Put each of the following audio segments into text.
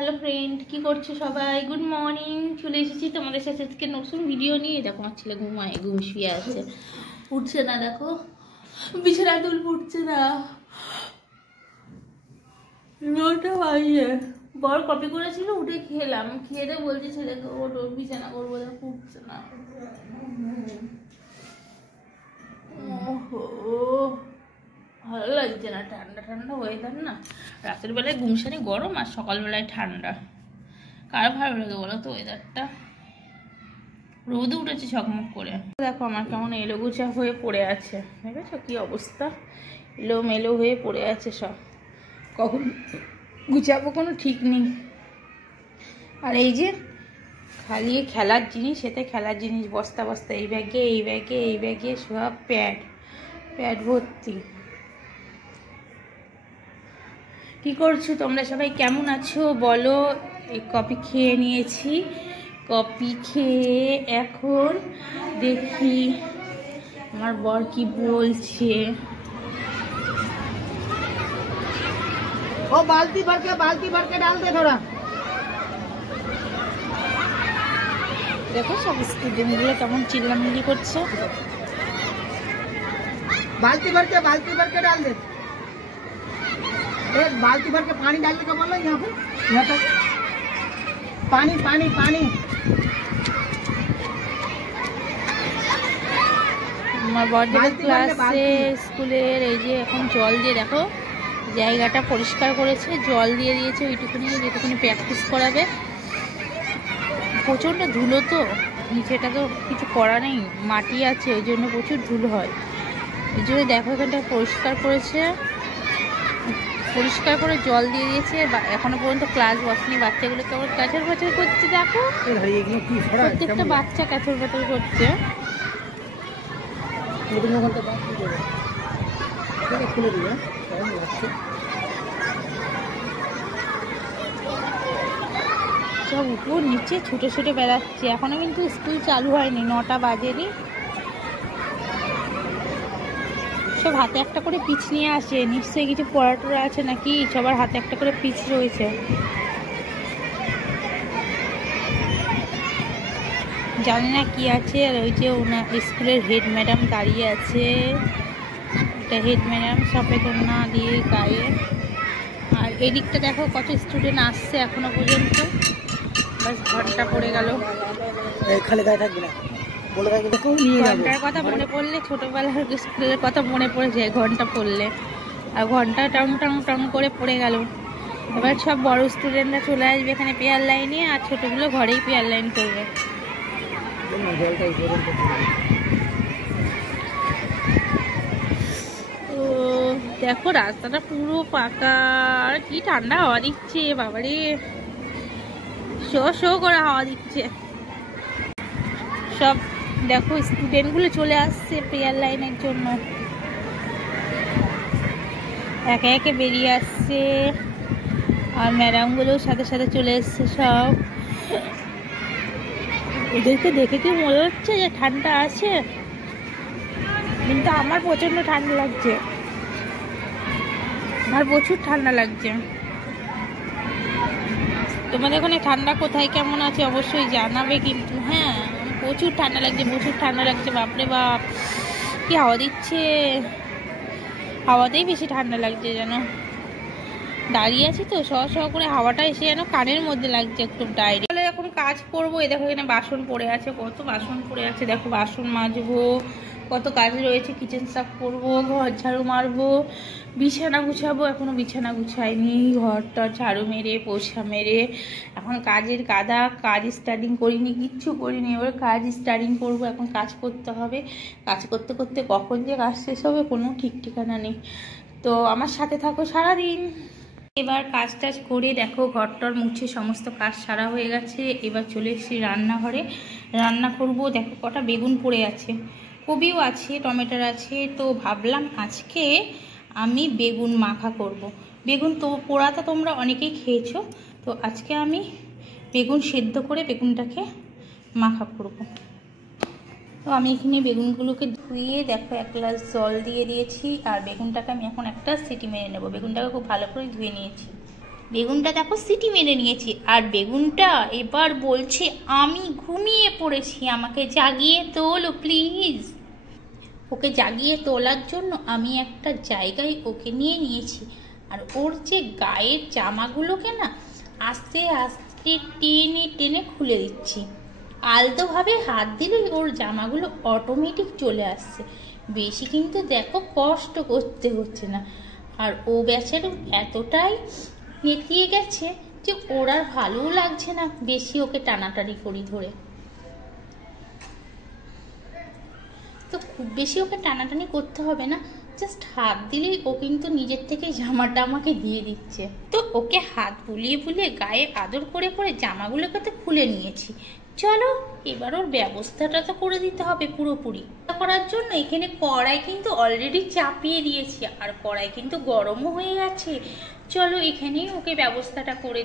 Hello friend, কি করছো সবাই? Good morning. চলে এসেছি তোমাদের সাথে আজকে নতুন ভিডিও নিয়ে। দেখো আমার ছেলে ঘুম শুয়ে আছে, উঠছে না। দেখো বিছানা তুল উঠছে না। 9টা বাজে। বর কপি করেছিল, উঠে খেলাম। খেয়ে দিয়ে বলছে ছেলেকে ওঠো বিছানা করবো, দেখো উঠছে না। ভালো লাগছে না, ঠান্ডা ঠান্ডা ওয়েদার না। রাতের বেলায় গুমসানি গরম আর সকালবেলায় ঠান্ডা। কার ভালো লাগে বলো তো ওয়েদারটা? রোদে উঠেছে ঝকমক করে। দেখো আমার কেমন এলোগুচা হয়ে পড়ে আছে, দেখেছো কি অবস্থা? এলো মেলো হয়ে পড়ে আছে সব। কখন গুছাবো কোনো ঠিক নেই। আর এই যে খালি খেলার জিনিস, এতে খেলার জিনিস বস্তা বস্তা, এই ব্যাগে এই ব্যাগে এই ব্যাগে সব প্যাড ভর্তি। কি করছো তোমরা সবাই, কেমন আছো বলো? এই কফি খেয়ে নিয়েছি। কফি খেয়ে এখন দেখি আমার বর কি বলছে। ও बाल्टी भर के डाल दे थोड़ा। দেখো সব স্টুডেন্টগুলো কেমন চিল্লামিল্লি করছে। बाल्टी भर के डाल दे। एक बाल्टी भर के पानी डालने का बोलो। यहाँ पे यहाँ तक पानी पानी पानी। আমার বড়দের ক্লাসে স্কুলের এই যে এখন জল দিয়ে দেখো জায়গাটা পরিষ্কার করেছে, জল দিয়ে দিয়েছে ওইটুকুনি যেটুকুনি প্র্যাকটিস করাবে। প্রচণ্ড ধুলো তো নিচেটা, তো কিছু করা নেই, মাটি আছে ওই জন্য প্রচুর ধুলো হয়। এই জন্য দেখো এখানটা পরিষ্কার করেছে, পরিষ্কার করে জল দিয়ে দিয়েছে। এখনো পর্যন্ত ক্লাস বসেনি, বাচ্চাগুলো কেমন কাছর বাছর করছে দেখো। প্রত্যেকটা বাচ্চা কাছর বাছর করছে। সব উপর নিচে ছুটে ছুটে বেড়াচ্ছে। এখনো কিন্তু স্কুল চালু হয়নি, 9টা বাজেনি। সব হাতে একটা করে পিচ নিয়ে আসে, নিশ্চয়ই কিছু পড়াটোরা আছে নাকি, সবার হাতে একটা করে পিচ রয়েছে। জানি না কি আছে। আর ওই যে ওনার স্কুলের হেড ম্যাডাম দাঁড়িয়ে আছে, একটা হেড ম্যাডাম সফেদ ওড়না দিয়ে গায়ে। আর এদিকটা দেখো কত স্টুডেন্ট আসছে এখনো পর্যন্ত। বাস ঘন্টা পড়ে গেল। ঘন্টার কথা মনে পড়লে ছোটবেলার স্কুলের কথা মনে পড়ে যায় ঘন্টা পড়লে। আর ঘন্টা টং টং টং করে পড়ে গেল। এবার সব বড় স্টুডেন্টরা চলে আসবে এখানে পেয়ার লাইনে, আর ছোটগুলো ঘরেই পেয়ার লাইন করবে। তো দেখো রাস্তাটা পুরো ফাঁকা, আর কি ঠান্ডা হাওয়া দিচ্ছে বাবারে, শো শো করে হাওয়া দিচ্ছে। সব দেখো স্টুডেন্টগুলো চলে আসছে প্রেয়ার লাইনের জন্য, একে একে বেরিয়ে আসছে। আর ম্যাডামগুলোও সাথে সাথে চলে এসছে সব। ওদেরকে দেখে কি মনে হচ্ছে যে ঠান্ডা আছে, কিন্তু আমার প্রচন্ড ঠান্ডা লাগছে, আমার প্রচুর ঠান্ডা লাগছে। তোমাদের ওখানে ঠান্ডা কোথায় কেমন আছে অবশ্যই জানাবে কিন্তু। হ্যাঁ প্রচুর ঠান্ডা লাগছে, প্রচুর ঠান্ডা লাগছে, বাপরে বাপ কি হাওয়া দিচ্ছে। হাওয়াতেই বেশি ঠান্ডা লাগছে যেন। দাঁড়িয়ে আছি তো সহ করে হাওয়াটা এসে যেন কানের মধ্যে লাগছে একটু ডাইরেক্ট। তাহলে এখন কাজ করবো। এই দেখো এখানে বাসন পড়ে আছে, কত বাসন পড়ে আছে দেখো। বাসন মাজবো, কত কাজ রয়েছে। কিচেন সাফ করবো, ঘর ঝাড়ু মারবো, বিছানা গুছাবো। এখনো বিছানা গুছাইনি, ঘরটা ঝাড়ু মেরে পোছা মেরে এখন কাজের কাদা। কাজ স্টার্টিং করিনি, কিচ্ছু করিনি। এবার কাজ স্টার্টিং করবো, এখন কাজ করতে হবে। কাজ করতে করতে কখন যে কাজ শেষ হবে কোনো ঠিক ঠিকানা নেই। তো আমার সাথে থাকো সারাদিন। এবার কাজ টাজ করে দেখো ঘরটার মুছে সমস্ত কাজ সারা হয়ে গেছে। এবার চলে এসেছি রান্নাঘরে, রান্না করব। দেখো কটা বেগুন পড়ে আছে, কপিও আছে, টমেটোর আছে। তো ভাবলাম আজকে আমি বেগুন মাখা করব। বেগুন তো পোড়াটা তোমরা অনেকেই খেয়েছো, তো আজকে আমি বেগুন সেদ্ধ করে বেগুনটাকে মাখা করব। তো আমি এখানে বেগুনগুলোকে ধুয়ে দেখো 1 গ্লাস জল দিয়ে দিয়েছি। আর বেগুনটাকে আমি এখন একটা সিটি মেরে নেব। বেগুনটাকে খুব ভালো করে ধুয়ে নিয়েছি। বেগুনটা দেখো সিটি মেরে নিয়েছি, আর বেগুনটা এবার বলছে আমি ঘুমিয়ে পড়েছি, আমাকে জাগিয়ে তোলো প্লিজ। ওকে জাগিয়ে তোলার জন্য আমি একটা জায়গায় ওকে নিয়ে নিয়েছি, আর ওর যে গায়ের জামাগুলোকে না আস্তে আস্তে টেনে টেনে খুলে দিচ্ছি। আলতোভাবে হাত দিলেই ওর জামাগুলো অটোমেটিক চলে আসছে, বেশি কিন্তু দেখো কষ্ট করতে হচ্ছে না। আর ও বেচারা এতটাই নেতিয়ে গেছে যে ওর আর ভালোও লাগছে না বেশি ওকে টানাটানি করি ধরে। তো খুব বেশি ওকে টানাটানি করতে হবে না, জাস্ট হাত দিলেই ও কিন্তু নিজের থেকে জামাটা আমাকে দিয়ে দিচ্ছে। তো ওকে হাত বুলিয়ে বুলিয়ে গায়ে আদর করে করে জামাগুলোকে তো খুলে নিয়েছি। চলো এবার ওর ব্যবস্থাটা তো করে দিতে হবে পুরোপুরি। করার জন্য এখানে কড়াই কিন্তু অলরেডি চাপিয়ে দিয়েছি, আর কড়াই কিন্তু গরমও হয়ে গেছে। চলো এখানেই ওকে ব্যবস্থাটা করে।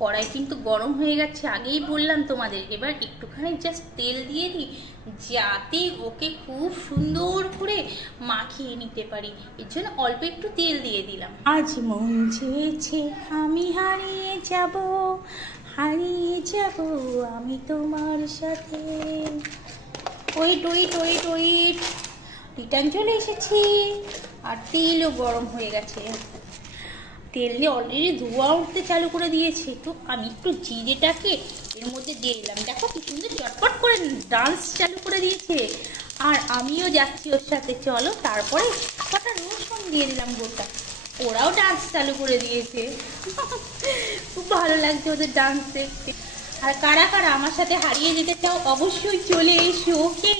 কড়াই কিন্তু গরম হয়ে গেছে, আগেই বললাম তোমাদের। এবার একটুখানি জাস্ট তেল দিয়ে দিই, যাতে ওকে খুব সুন্দর করে মাখিয়ে নিতে পারি। এর জন্য অল্প একটু তেল দিয়ে দিলাম। আজ মন চেয়েছে আমি হারিয়ে যাব, হারিয়ে যাব আমি তোমার সাথে। Wait wait wait wait, return চলে এসেছি, আর তেলও গরম হয়ে গেছে। তেল দিয়ে অলরেডি ধোঁয়া উঠতে চালু করে দিয়েছে। তো আমি একটু জিরেটাকে এর মধ্যে দিয়ে দিলাম। দেখো কি সুন্দর চটপট করে ডান্স চালু করে দিয়েছে, আর আমিও যাচ্ছি ওর সাথে। চলো তারপরে কটা রসুন দিয়ে দিলাম গোটা, ওরাও ডান্স চালু করে দিয়েছে। খুব ভালো লাগছে ওদের ডান্স দেখতে। আর কারা কারা আমার সাথে হারিয়ে যেতে চাও অবশ্যই চলে এসো, ওকে?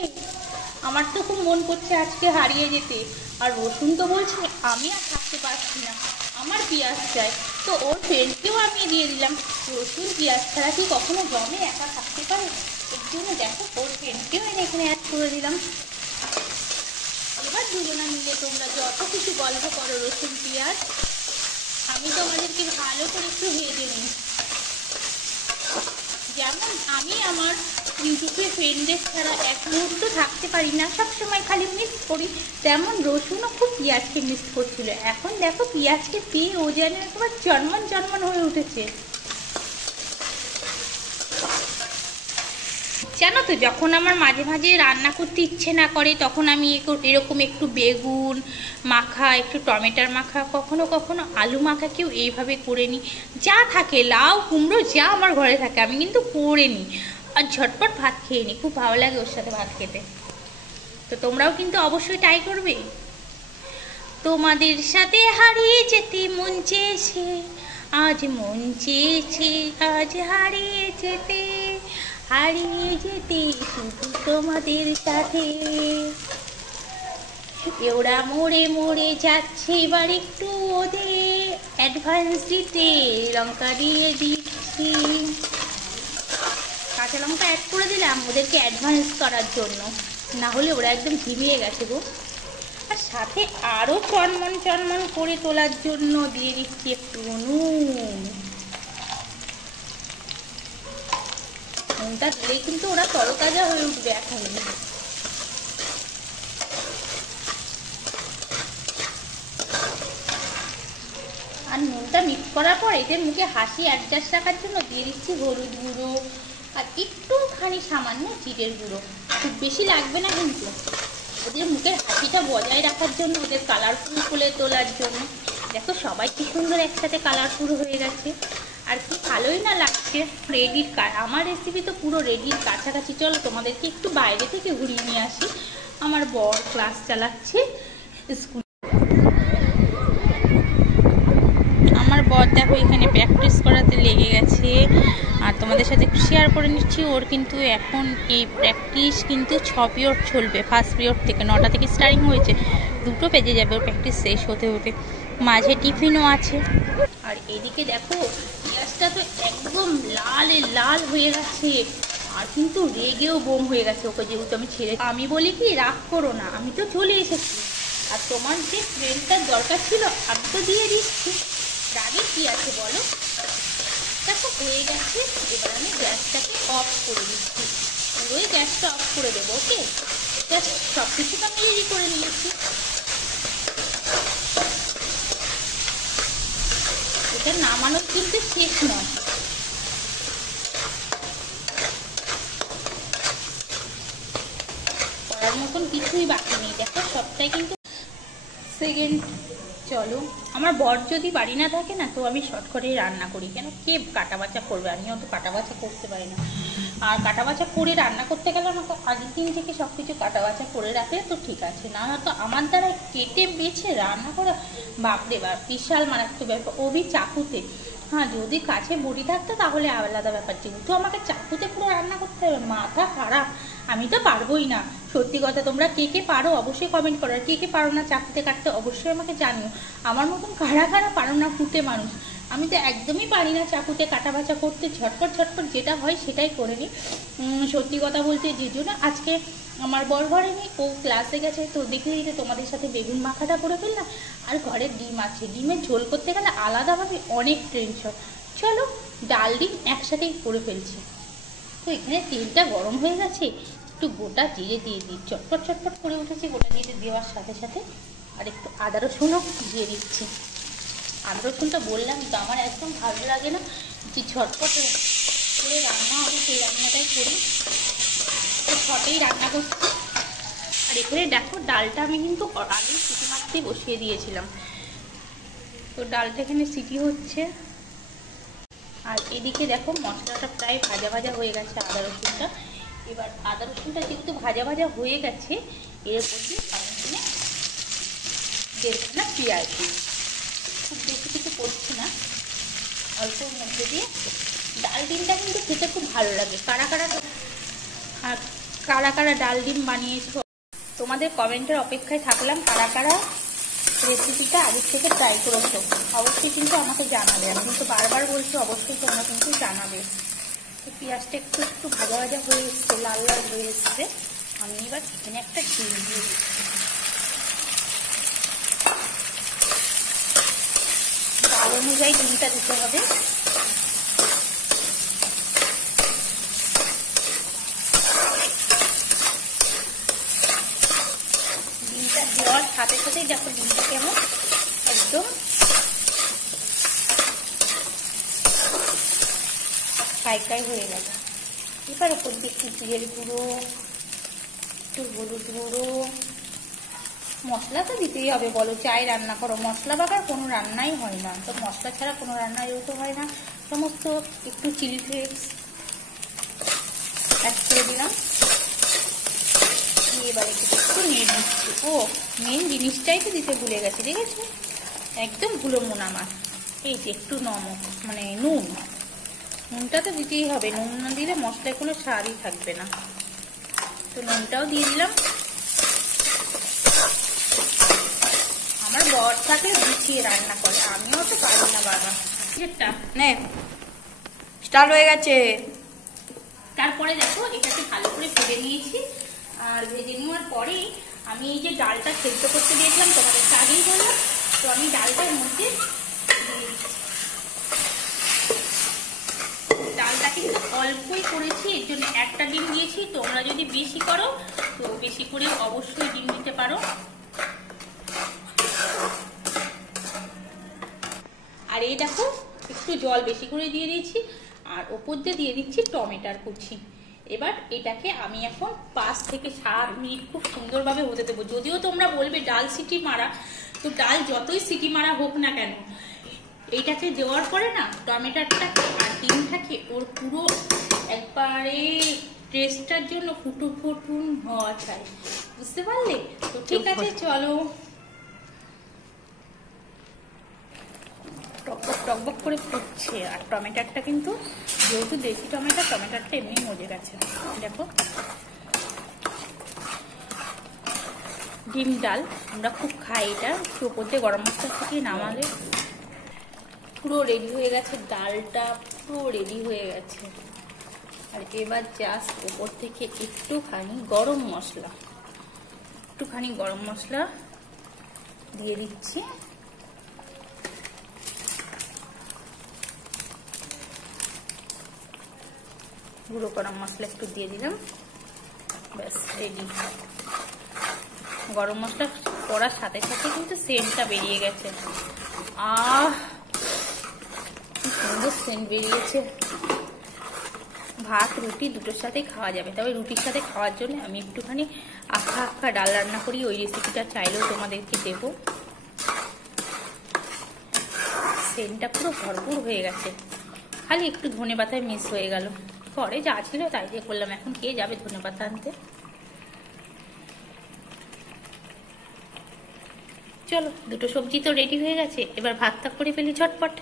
আমার তো খুব মন করছে আজকে হারিয়ে যেতে। আর রসুন তো বলছে আমি আর থাকতে পারছি না, আমার পেঁয়াজ চাই। তো ওর ফ্রেন্ডকেও আমি দিয়ে দিলাম। রসুন পেঁয়াজ ছাড়া কি কখনো জমে, একা থাকতে পারে? এর জন্য দেখো ওর ফ্রেন্ডকেও এখানে অ্যাড করে দিলাম। এবার দুজনা মিলে তোমরা যত কিছু গল্প করো রসুন পেঁয়াজ, আমি তোমাদেরকে ভালো করে একটু ভেজে নিই। যেমন আমি আমার ইউটিউবে ফ্রেন্ডদের ছাড়া এক মুহূর্ত থাকতে পারি না, সবসময় খালি মিস করি, তেমন রসুনও খুব পেঁয়াজকে মিস করছিল। এখন দেখো পেঁয়াজকে পেয়ে ও যেন একবার জন্মন জন্মন হয়ে উঠেছে। জানো তো, যখন আমার মাঝে মাঝে রান্না করতে ইচ্ছে না করে, তখন আমি এরকম একটু বেগুন মাখা, একটু টমেটোর মাখা, কখনো কখনো আলু মাখাকেও এইভাবে করে নিই। যা থাকে, লাউ কুমড়ো যা আমার ঘরে থাকে আমি কিন্তু করে নিই, আর ঝটপট ভাত খেয়ে নিই। খুব ভালো লাগে ওর সাথে ভাত খেতে। তো তোমরাও কিন্তু অবশ্যই ট্রাই করবে। তোমাদের সাথে হারিয়ে যেতে মন চেয়েছে, আজ মন চেয়েছে, আজ হারিয়ে যেতে, হারিয়ে যেতে শুধু তোমাদের সাথে। ওরা মোড়ে মোড়ে যাচ্ছে, এবার একটু ওদের অ্যাডভান্স দিতে লঙ্কা দিয়ে দিচ্ছি। কাঁচা লঙ্কা অ্যাড করে দিলাম ওদেরকে অ্যাডভান্স করার জন্য, না হলে ওরা একদম ঝিমিয়ে গেছে গো। আর সাথে আরও চনমন চনমন করে তোলার জন্য দিয়ে দিচ্ছি একটু নুন। নুনটা দিলেই কিন্তু ওরা তরতাজা হয়ে উঠবে এখন। আর নুনটা মিক্স করার পর এদের মুখে হাসি অ্যাডজাস্ট রাখার জন্য দিয়ে দিচ্ছি হলুদ গুঁড়ো, আর একটুখানি সামান্য জিরের গুঁড়ো। খুব বেশি লাগবে না কিন্তু, ওদের মুখের হাসিটা বজায় রাখার জন্য, ওদের কালারফুল করে তোলার জন্য। দেখো সবাই কি সুন্দর একসাথে কালারফুল হয়ে গেছে, আর কি ভালোই না লাগছে। রেডির আমার রেসিপি তো পুরো রেডির কাছাকাছি। চলো তোমাদেরকে একটু বাইরে থেকে ঘুরিয়ে নিয়ে আসি। আমার বর ক্লাস চালাচ্ছে স্কুল। আমার বর দেখো এখানে প্র্যাকটিস করাতে লেগে গেছে, আর তোমাদের সাথে একটু শেয়ার করে নিচ্ছি। ওর কিন্তু এখন এই প্র্যাকটিস কিন্তু 6 পিরিয়ড চলবে। ফার্স্ট পিরিয়ড থেকে 9টা থেকে স্টার্টিং হয়েছে, 2টো বেজে যাবে ওর প্র্যাকটিস শেষ হতে হতে। মাঝে টিফিনও আছে। আর এদিকে দেখো পেঁয়াজটা তো একদম লালে লাল হয়ে গেছে, আর কিন্তু রেগেও বোম হয়ে গেছে ওকে, যেহেতু আমি ছেড়ে। আমি বলি কি রাগ করো না, আমি তো চলে এসেছি, আর তোমার যে ফ্রেন্ডটার দরকার ছিল আমি তো দিয়ে দিচ্ছি, রাগে কি আছে বলো। দেখো হয়ে গেছে, এবার আমি গ্যাসটাকে অফ করে দিচ্ছি। পুরোই গ্যাসটা অফ করে দেবো, ওকে? জাস্ট সব কিছু তো আমি রেডি করে নিয়েছি। এটা নামানোর কিন্তু শেষ নয়। করার মতন কিছুই বাকি নেই, দেখো সবটাই কিন্তু সেকেন্ড। চলো, আমার বর যদি বাড়ি না থাকে না, তো আমি শর্ট করেই রান্না করি, কেন কে কাটা বাছা করবে, আমিও তো কাটা বাছা করতে পারি না। আর কাটা বাছা করে রান্না করতে গেলে আমাকে আগের দিন থেকে সব কিছু কাটা বাছা করে রাখলে তো ঠিক আছে, না তো আমার দ্বারা কেটে বেছে রান্না করা বাপরে বাপ বিশাল মারাত্মক ব্যাপার, ওবি চাকুতে। হ্যাঁ, যদি কাছে বড়ি থাকতো তাহলে আলাদা ব্যাপার, যেহেতু আমাকে চাকুতে পুরো রান্না করতে হবে, মাথা খারাপ, আমি তো পারবোই না। সত্যি কথা, তোমরা কে কে পারো অবশ্যই কমেন্ট করো, আর কে কে পারো না চাকুতে কাটতে অবশ্যই আমাকে জানিও। আমার মতন কারা কারা পারো না ফুটে মানুষ, আমি তো একদমই পারি না চাকুতে কাটা বাছা করতে, ঝটপট ঝটপট যেটা হয় সেটাই করে নিই। সত্যি কথা বলতে, যে জন্য আজকে আমার বর ঘরে নেই, ও ক্লাসে গেছে, তো দেখে দিতে তোমাদের সাথে বেগুন মাখাটা করে ফেললাম। আর ঘরে ডিম আছে, ডিমের ঝোল করতে গেলে আলাদাভাবে অনেক টেনশন। চলো, ডাল ডিম একসাথেই করে ফেলছি। তো এখানে তেলটা গরম হয়ে গেছে, একটু গোটা জিরে দিয়ে দিই, চটপট চটপট করে উঠেছে গোটা জিরে দেওয়ার সাথে সাথে। আর একটু আদা রসুনও দিয়ে দিচ্ছি। আদা রসুনটা বললাম তো আমার একদম ভালো লাগে না, যে ঝটপট করে রান্না হবে সেই রান্নাটাই করি, তো শর্টেই রান্না করছি। আর এখানে দেখো ডালটা আমি কিন্তু আগে সিটি মারতে বসিয়ে দিয়েছিলাম, তো ডালটা এখানে সিটি হচ্ছে। আর এদিকে দেখো মশলাটা প্রায় ভাজা ভাজা হয়ে গেছে, আদা রসুনটা। এবার আদা রসুনটা যেহেতু ভাজা ভাজা হয়ে গেছে, এর মধ্যে আমি এখানে দেড়খানা পেঁয়াজ দিই, খুব বেশি কিছু করছি না, অল্পর মধ্যে দিয়ে। ডাল ডিমটা কিন্তু খেতে খুব ভালো লাগে। কারা কারা ডাল ডিম বানিয়েছো, তোমাদের কমেন্টের অপেক্ষায় থাকলাম। কারা কারা রেসিপিটা আগের থেকে ট্রাই করেছো অবশ্যই কিন্তু আমাকে জানাবে, আমি কিন্তু বারবার বলছি অবশ্যই তোমরা কিন্তু জানাবে। তো পেঁয়াজটা একটু একটু ভাজা ভাজা হয়ে এসছে, লাল লাল হয়ে এসছে। আমি এবার এখানে একটা ডিম দিয়ে দিচ্ছি। ডাল অনুযায়ী ডিমটা দিতে হবে। ডিমটা দেওয়ার সাথে সাথেই দেখো ডিমটা কেমন একদম ফ্রাই ফ্রাই হয়ে গেল। এবার ওপর দিয়ে একটু জিরের গুঁড়ো, একটু হলুদ গুঁড়ো, মশলা তো দিতেই হবে, বলো চাই রান্না করো, মশলা বাগার কোনো রান্নাই হয় না, তো মশলা ছাড়া কোনো রান্না যেহেতু হয় না, সমস্ত একটু চিলি ফ্লেক্স অ্যাড করে দিলাম। এবার একটু নিয়ে দিচ্ছি। ও মেন জিনিসটাই তো দিতে ভুলে গেছি, দেখেছো, একদম ভুলো মন আমার। এই যে একটু নমক মানে নুনটা তো দিতেই হবে, নুন না দিলে মশলায় কোনো স্বাদই থাকবে না, তো নুনটাও দিয়ে দিলাম। আমার বর থাকে গুছিয়ে রান্না করে, আমিও তো পারি না বাবা। নে স্টার্ট হয়ে গেছে। তারপরে দেখো এটাকে ভালো করে ভেজে নিয়েছি, আর ভেজে নেওয়ার পরেই আমি এই যে ডালটা সেদ্ধ করতে দিয়েছিলাম তোমাদের আগেই বললাম, তো আমি ডালটার মধ্যে দিয়ে দিচ্ছি। ডালটা কিন্তু অল্পই করেছি, এর জন্য একটা ডিম দিয়েছি, তোমরা যদি বেশি করো তো বেশি করে অবশ্যই ডিম দিতে পারো। আর এই দেখো একটু জল বেশি করে দিয়ে দিয়েছি, আর ওপর দিয়ে দিচ্ছি টমেটোর কুচি। এবার এটাকে আমি এখন 5 থেকে 7 মিনিট খুব সুন্দরভাবে হতে দেবো। যদিও তোমরা বলবে ডাল সিটি মারা, তো ডাল যতই সিটি মারা হোক না কেন, এইটাকে দেওয়ার পরে না টমেটোটাকে আর ডিমটাকে ওর পুরো একবারে টেস্টটার জন্য ফুটুন হওয়া চাই, বুঝতে পারলে? তো ঠিক আছে, চলো টকবক করে ফুটছে। আর টমেটোটা কিন্তু যেহেতু দেশি টমেটোটা এমনি মজে গেছে। দেখো ডিম ডাল আমরা খুব খাই, এটা একটু উপর দিয়ে গরম মশলা থেকে নামালে পুরো রেডি হয়ে গেছে, ডালটা পুরো রেডি হয়ে গেছে। আর এবার জাস্ট উপর থেকে একটুখানি গরম মশলা দিয়ে দিচ্ছি। গুঁড়ো গরম মশলা একটু দিয়ে দিলাম, ব্যাস রেডি। গরম মশলা পড়ার সাথে সাথে কিন্তু সেন্টটা বেরিয়ে গেছে। সুন্দর সেন্ট বেরিয়েছে। ভাত রুটি দুটোর সাথেই খাওয়া যাবে। তবে রুটির সাথে খাওয়ার জন্য আমি একটুখানি আখা আখা ডাল রান্না করি, ওই রেসিপিটা চাইলেও তোমাদেরকে দেবো। সেন্টটা পুরো ভরপুর হয়ে গেছে, খালি একটু ধনেপাতায় মিস হয়ে গেল। পরে যা ছিল তাই দিয়ে করলাম, এখন কে যাবে ধনেপাতা আনতে। চলো, দুটো সবজি তো রেডি হয়ে গেছে, এবার ভাতটা করে ফেলি ঝটপট।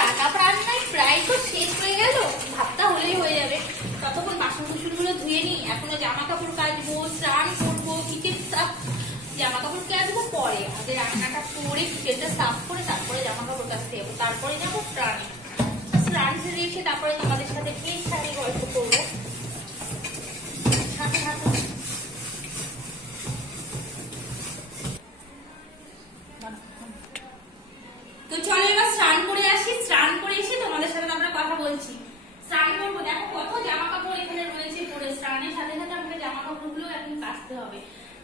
রান্না প্রান্নায় প্রায় তো শেষ হয়ে গেল, ভাতটা হলেই হয়ে যাবে। ততক্ষণ বাসন কুসনগুলো ধুয়ে নিই, এখনো জামা কাপড় কাচবো, স্নান করবো, কিচেন সাফ। জামা কাপড় কাচবো পরে, আগে রান্নাটা করে কিচেনটা সাফ করে তারপরে জামা কাপড় কাচতে যাবো, তারপরে যাবো স্নানে। স্নান সেরে এসে তারপরে তোমাদের সাথে ঠিক সাথে গল্প করবো। সাথে সাথে তো চলো এবার স্নান করে আসি, স্নান করে এসে তোমাদের সাথে আমরা কথা বলছি। স্নান করবো, দেখো কত জামা কাপড় এখানে রয়েছে পরে। স্নানের সাথে সাথে আমাদের জামা কাপড়গুলো এখন কাচতে হবে।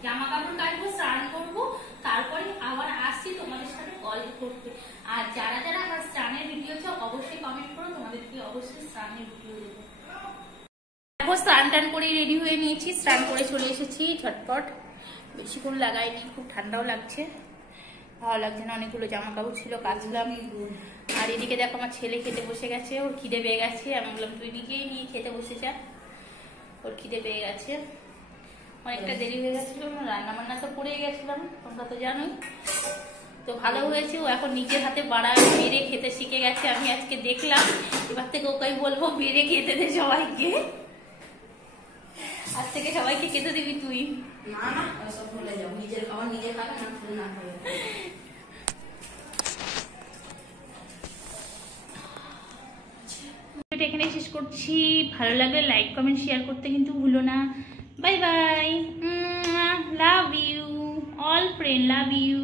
জামা কাপড় কাচবো, স্নান করবো, তারপরে আবার আসছি তোমাদের সাথে গল্প করতে। আর যারা যারা আমার স্নানের ভিডিও চাও অবশ্যই কমেন্ট করো, তোমাদেরকে অবশ্যই স্নানের ভিডিও দেবো। দেখো স্নান টান করে রেডি হয়ে নিয়েছি, স্নান করে চলে এসেছি ঝটপট। বেশিক্ষণ লাগাইনি, খুব ঠান্ডাও লাগছে, ভালো লাগছে না। অনেকগুলো জামা কাপড় ছিল, কাচলাম। আর এদিকে দেখো আমার ছেলে খেতে বসে গেছে, ওর খিদে পেয়ে গেছে। আমি বললাম তুই নিজেই নিয়ে খেতে বসে যা, ওর খিদে পেয়ে গেছে। অনেকটা দেরি হয়ে গেছিল, রান্না বান্না তো পড়ে গেছিলাম, তোমরা তো জানোই। তো ভালো হয়েছে, ও এখন নিজের হাতে বেড়ে খেতে শিখে গেছে। আমি আজকে দেখলাম, এবার থেকে ওকে বলবো বেড়ে খেতে দে সবাইকে। আজ থেকে সবাইকে খেতে দিবি তুই। না না, সব ভুলে যাও, নিজের খাবার নিজে খাবে, না ভুল না খাবে। এখানে শেষ করছি। ভালো লাগলে লাইক কমেন্ট শেয়ার করতে কিন্তু ভুলো না। Bye bye, love you all friend, love you.